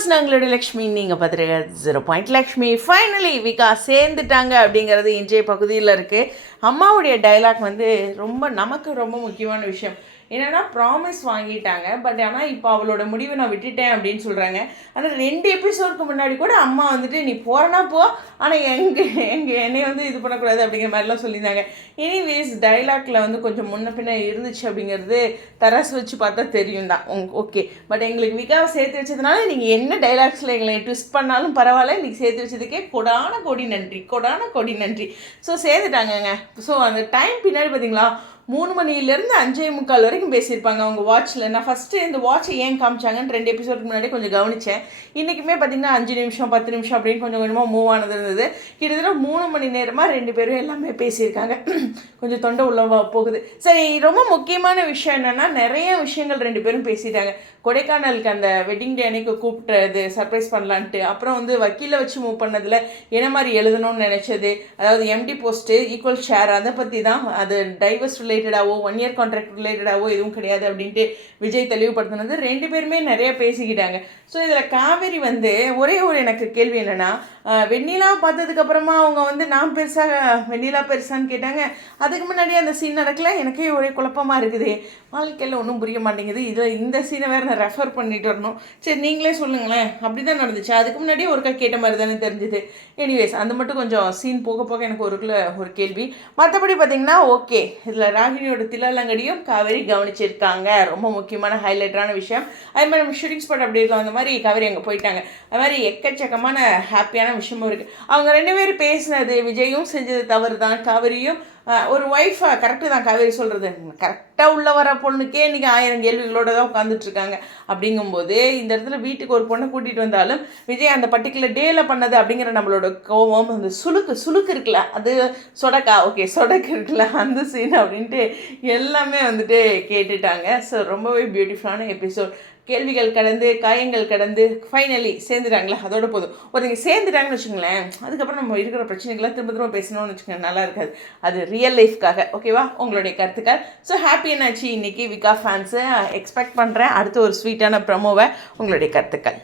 Viewers, நாங்களுடைய Lakshmi, நீங்கள் பார்த்துருக்க 0 Lakshmi. Finally விகா சேர்ந்துட்டாங்க அப்படிங்கிறது இன்றைய பகுதியில் இருக்குது. அம்மாவுடைய டைலாக் நமக்கு ரொம்ப முக்கியமான விஷயம் என்னென்னா, ப்ராமிஸ் வாங்கிட்டாங்க. பட் ஆனால் இப்போ அவளோட முடிவை நான் விட்டுட்டேன் அப்படின்னு சொல்கிறாங்க. ஆனால் 2 எபிசோடுக்கு முன்னாடி கூட அம்மா நீ போகிறனா போ, ஆனால் என்னை இது பண்ணக்கூடாது அப்படிங்கிற மாதிரிலாம் சொல்லியிருந்தாங்க. எனிவேஸ் டைலாக்ல கொஞ்சம் முன்ன பின்ன இருந்துச்சு அப்படிங்கிறது தராசு வச்சு பார்த்தா தெரியும் தான். ஓகே, பட் எங்களுக்கு விகாவை சேர்த்து வச்சதுனால நீங்கள் என்ன டைலாக்ஸில் எங்களை ட்விஸ்ட் பண்ணாலும் பரவாயில்ல, இன்றைக்கி சேர்த்து வச்சதுக்கே கொடான கோடி நன்றி. ஸோ சேர்த்துட்டாங்கங்க. ஸோ அந்த டைம் பின்னாடி பார்த்தீங்களா, 3 மணிலேருந்து 5:45 வரைக்கும் பேசியிருப்பாங்க அவங்க வாட்சில். நான் ஃபஸ்ட்டு இந்த வாட்சை ஏன் காமிச்சாங்கன்னு 2 எபிசோடுக்கு முன்னாடி கொஞ்சம் கவனித்தேன். இன்றைக்குமே பார்த்திங்கன்னா 5 நிமிஷம் 10 நிமிஷம் அப்படின்னு கொஞ்சம் கொஞ்சமாக மூவ் ஆனது இருந்தது. கிட்டத்தட்ட 3 மணி நேரமாக 2 பேரும் எல்லாமே பேசியிருக்காங்க. கொஞ்சம் தொண்டை உள்ள போகுது. சரி, ரொம்ப முக்கியமான விஷயம் என்னென்னா, நிறைய விஷயங்கள் 2 பேரும் பேசிட்டாங்க. கொடைக்கானலுக்கு அந்த வெட்டிங் டே அன்னைக்கு கூப்பிட்டுறது சர்ப்ரைஸ் பண்ணலான்ட்டு, அப்புறம் வக்கீலை வச்சு மூவ் பண்ணதில் என்ன மாதிரி எழுதணும்னு நினச்சது, அதாவது எம்டி போஸ்ட்டு ஈக்குவல் ஷேர், அதை பற்றி தான். அது டைவர்ஸ் ரிலேட்டடாகவோ 1 இயர் கான்ட்ராக்ட் ரிலேட்டடாகவோ எதுவும் கிடையாது அப்படின்ட்டு விஜய் தெளிவுபடுத்தினது. 2 பேருமே நிறைய பேசிக்கிட்டாங்க. ஸோ இதில் காவேரி ஒரே ஒரு எனக்கு கேள்வி என்னென்னா, வெண்ணிலா பார்த்ததுக்கப்புறமா அவங்க நான் பெருசாக வெண்ணிலா பெருசான்னு கேட்டாங்க. அதுக்கு முன்னாடி அந்த சீன் நடக்கல. எனக்கே ஒரே குழப்பமாக இருக்குது, வாழ்க்கையில் ஒன்றும் புரிய மாட்டேங்குது. இதில் இந்த சீனை வேறு நான் ரெஃபர் பண்ணிட்டு வரணும். சரி, நீங்களே சொல்லுங்களேன், அப்படி தான் நடந்துச்சு. அதுக்கு முன்னாடியே ஒருக்கா கேட்ட மாதிரி தானே தெரிஞ்சுது. எனிவேஸ், அந்த மட்டும் கொஞ்சம் சீன் போக போக எனக்கு ஒரு கேள்வி. மற்றபடி பார்த்திங்கன்னா ஓகே, இதில் ராகினியோட தில்லாலங்கடியும் காவேரி கவனிச்சிருக்காங்க. ரொம்ப முக்கியமான ஹைலைட்டான விஷயம். அது மாதிரி நம்ம ஷூட்டிங் ஸ்பாட் அப்படி இருக்கலாம், அந்த மாதிரி காவேரி அங்கே போயிட்டாங்க. அது மாதிரி எக்கச்சக்கமான ஹாப்பியான விஷயமும் இருக்குது. அவங்க 2 பேரும் பேசினது, விஜயும் செஞ்சது தவறு தான், காவேரியும் ஒரு ஒய்ஃபாக கரெக்டு தான். காவேரி சொல்கிறது கரெக்டாக உள்ள வர பொண்ணுக்கே இன்றைக்கி 1000 கேள்விகளோட தான் உட்காந்துட்ருக்காங்க. அப்படிங்கும்போது இந்த இடத்துல வீட்டுக்கு ஒரு பொண்ணை கூட்டிகிட்டு வந்தாலும் விஜய் அந்த பர்டிகுலர் டேயில் பண்ணது அப்படிங்கிற நம்மளோட கோவம், அந்த சுளுக்கு இருக்குல்ல, அது சொடக்கு இருக்குல்ல, அந்த சீன் அப்படின்ட்டு எல்லாமே கேட்டுட்டாங்க. ஸோ ரொம்பவே பியூட்டிஃபுல்லான எபிசோட். கேள்விகள் கடந்து காயங்கள் கடந்து ஃபைனலி சேர்ந்துட்டாங்களா, அதோட போதும். ஒருத்தங்க சேர்ந்துட்டாங்கன்னு வச்சுங்களேன், அதுக்கப்புறம் நம்ம இருக்கிற பிரச்சனைகள்லாம் திரும்ப பேசணும்னு வச்சுக்கோங்க, நல்லா இருக்காது. அது ரியல் லைஃப்காக. ஓகேவா, உங்களுடைய கருத்துக்கள். ஸோ ஹாப்பி என்னாச்சு இன்றைக்கி விகா ஃபேன்ஸு எக்ஸ்பெக்ட் பண்ணுறேன் அடுத்த ஒரு ஸ்வீட்டான ப்ரமோவை. உங்களுடைய கருத்துக்கள்.